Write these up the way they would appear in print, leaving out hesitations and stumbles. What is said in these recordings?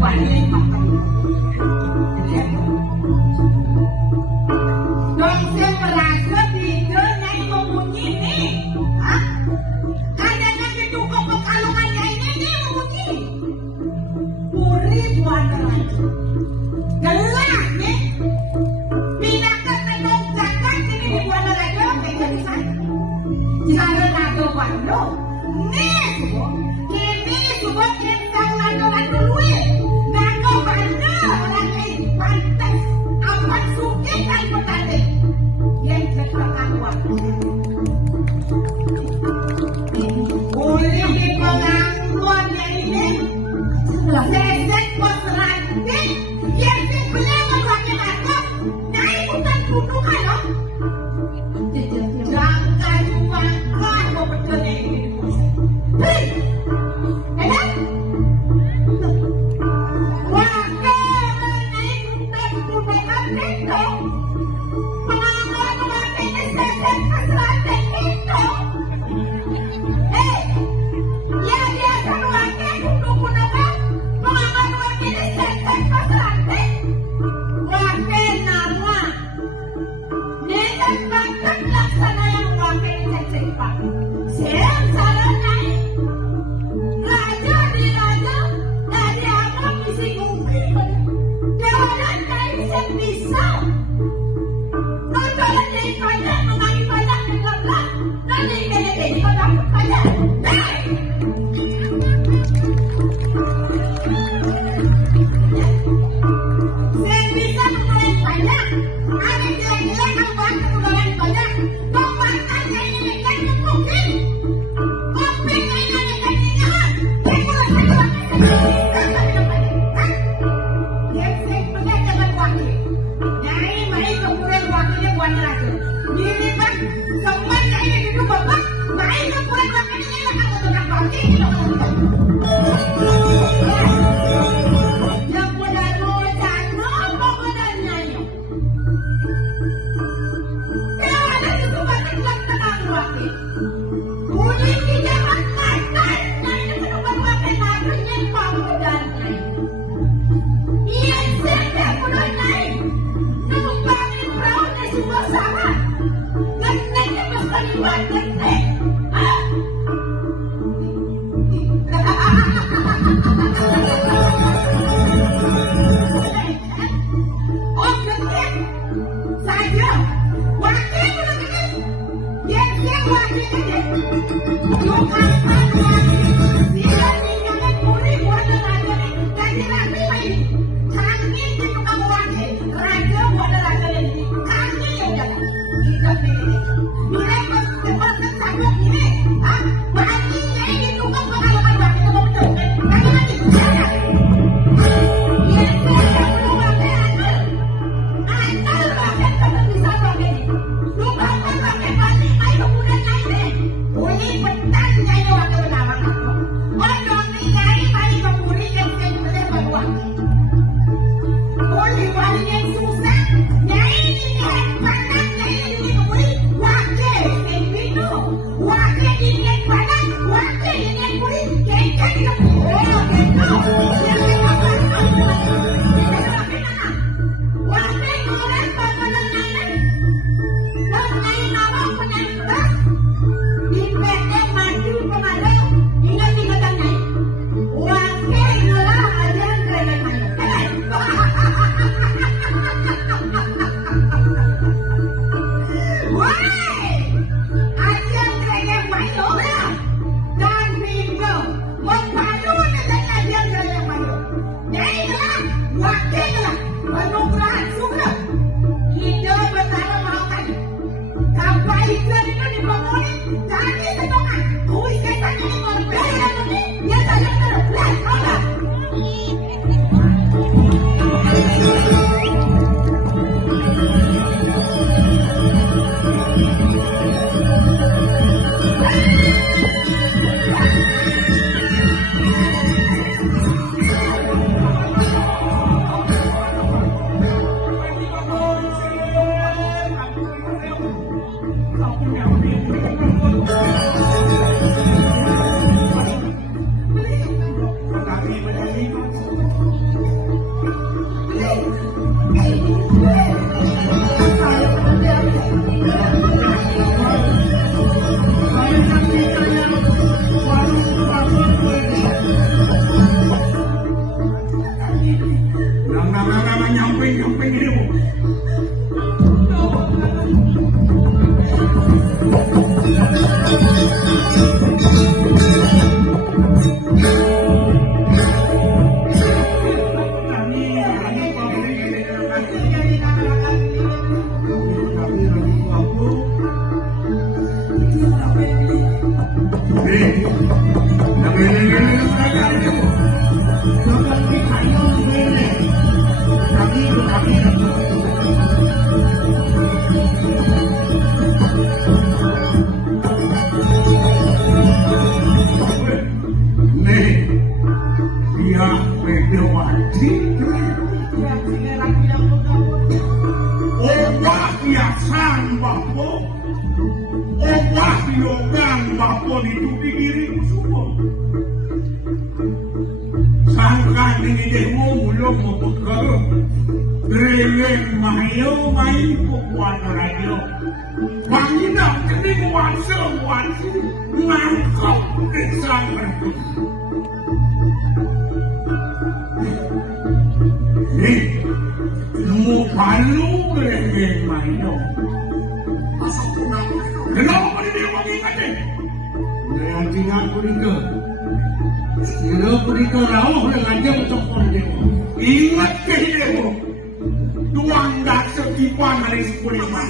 balik makan. Dong saya merasa tiga naik membunyi nih. Hah? Kayaknya cukup pekalungannya ini membunyi. Puri buat raja. Gelap nih. Pindahkan menong zakat ini di buat raja. Mereka di sana. Di sana nato pando. Nih semua. Kini semua kentang nato luwe. Nato pando orang ini pantas. Amat suki kan petani. Yang terpakauan. Boleh dipengangguan yang ini. Sesek posranti. Yang dibeliau pakai nakap. Naik bukan bunuhan loh. Jangan bangga mau betul ini. Hei! Enak? Wakil naik bukan bunuhan itu. Pengalaman ini sesek posranti itu. Hei! Ya biasa wakil bunuh-bunuhan. Pengalaman ini sesek posranti. Wakil nama. Nenek bangkat laksana yang wakil sesek pak. Siang salah naik. Raja di raja. Dari apa misi mungkin. Dewanan naik sepisau. Nontonan dari pajak. Mengambil pajak dan gelap. Nanti gede-gede kau dapat pajak. Naik. Saya bisa mengulangi pajak. Ada gila-gila yang buat mengulangi pajak. Kau pantangnya ini kan mungkin. Kopi ini ada ketinggalan. Yang saya punya jangan wakil. Nyai main kemudian wakilnya buat raja. Ini kan semua nyai itu bapak. Main kemudian wakilnya yang akan untuk wakil. Yang nyampe ini bu. Ingat kehidupanmu, tuang dak sekipan hari sepuliman.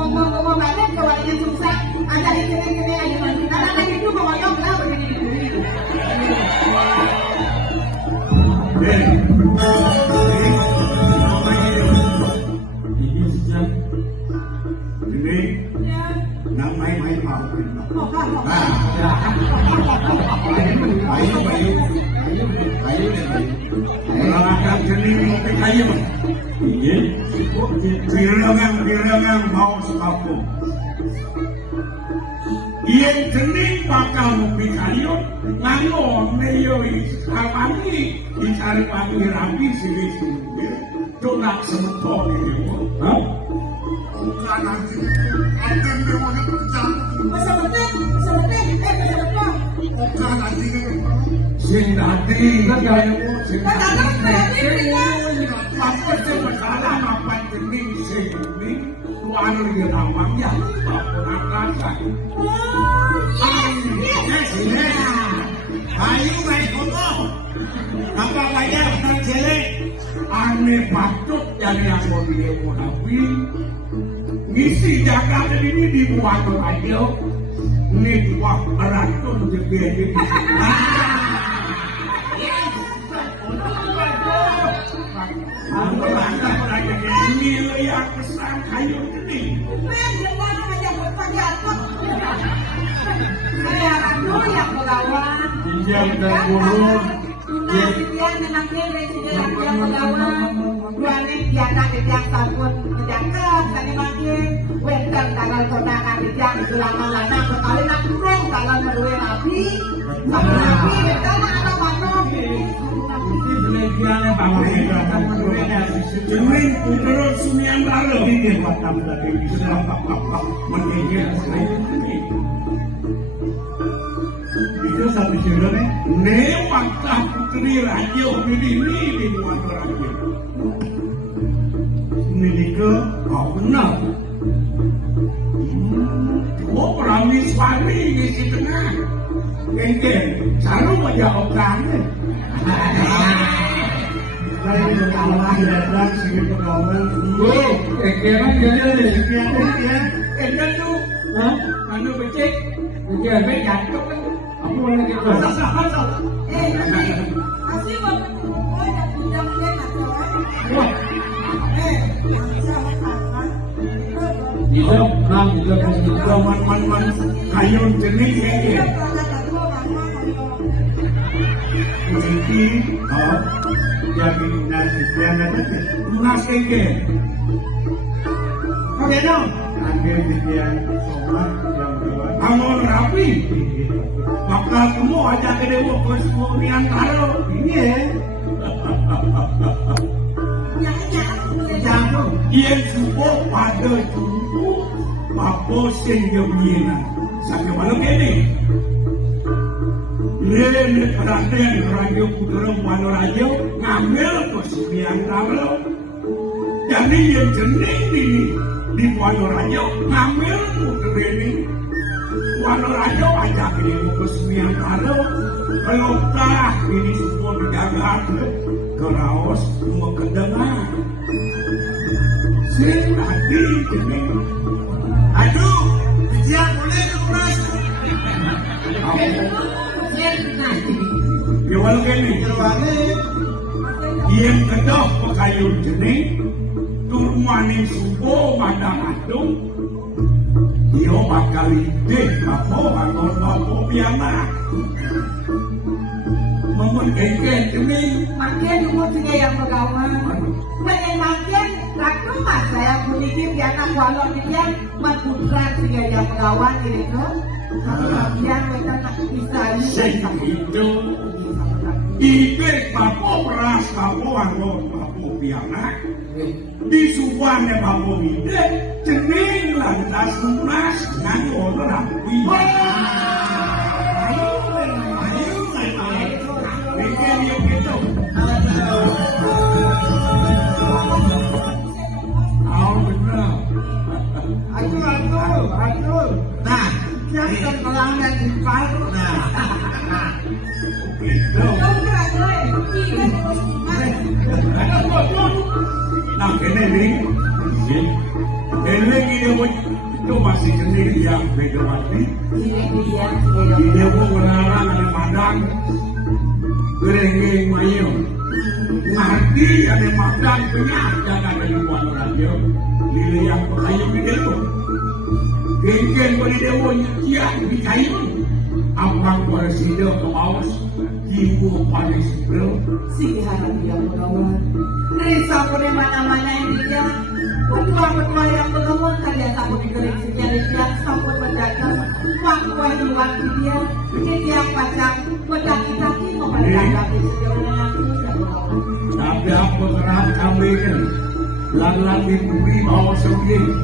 ngomong-ngomong banget kewalinya susah ada di kene-kene aja mandi karena kan itu mengoyong lah begini ini namanya maafin akan jenis ngopi kayu bilangan mau sepatu yang jenis bakal ngopi kayu ngangong neyoi kawangi dicari wangi rapi sini conak sementara ini bukan nanti akan memang masa betul bukan nanti sing nanti kayu sing apa sih masalah apa jenis sini tuan dia tamang ya apa nakasa ayo main foto apa lagi orang jelek aneh patut dari yang mau dia munafi ngisi jakarta ini dibuat aja ini dua berantun jadi aku lantas lagi ini lo yang pesan kayu ini saya dulu yang pegawai pinjam dan burung yang nenangnya yang pegawai buane biasa yang sabun menjaga tadi makin wenteng tanggal kondangan yang lama-lama sekali nak turun kalau meruwe nabi sama nabi betul atau mana Jenuin puteran sunian lalu ini batam tadi bisa apa meninggal ini. Itu satu jodoh nih. Ne waktu putri raja ini di luar raja. Ini ke kau benar. Oh berani suami di tengah. Kengkeng, selalu menjawab tanya. Saya kalah datang sini pegawai. Oh, kengkengan jadi sekian ya. Kengken tu, anu becek, becek jatuh kan. Aku mana kita? asli bapak oh yang punya punya Bisa, man kayu jenis ini. Ini, jadi nasi nasi ke. Oke dong. Ambil sekian sobat yang lewat. Amor rapi. Maka kamu ajak ke dewa kesemuanya karo. Ini ya. Jangan. Ia cukup pada cukup. Apa sehingga begini. Sampai malam ini. Ini kerajaan raja putera mana raja ngambil kesulian kalau jadi yang jenis ini di mana raja ngambil putera ini mana raja ajak ini kesulian kalau tak ini semua dijaga ke raos semua kedengar sih tadi jenis aduh dia boleh keras ya walaupun ini yang kedua pekayun jenis turmanin subuh madang adung dia bakal ide apa biana memengkengkeng jenis makin umurnya yang pegawai makin laku mas saya kulikin di anak walau dia mengkudrat sehingga yang pegawai gitu yang mereka bisa hidup Ike papo beras, papo anggur, papo pianak. Di suwane papo ide, cening lantas lunas nganggo rapi. Bikin yang gitu. Oh benar. Aduh. Nah, jangan pelanggan di paru. Nah, Gitu. Nah, kene nih, ini itu masih sendiri yang beda mati. Dia mau melarang ada madang, gereng mayu. Ngerti ada madang punya jangan ada buat radio. Lili yang kayu di dewa, geng beri dewa yang di kayu. Abang presiden ke bawah, ibu paling sebelum. Si harap dia menawar. Risa pun mana-mana yang dia. Petua-petua yang menawar kalian tak boleh kering sejarah dia. Sampun menjaga waktu hidup dia. Ini yang pacang pedaki-daki memperdagang sejauh Tapi apa terang kami kan? Lan-lan diberi bawah sendiri.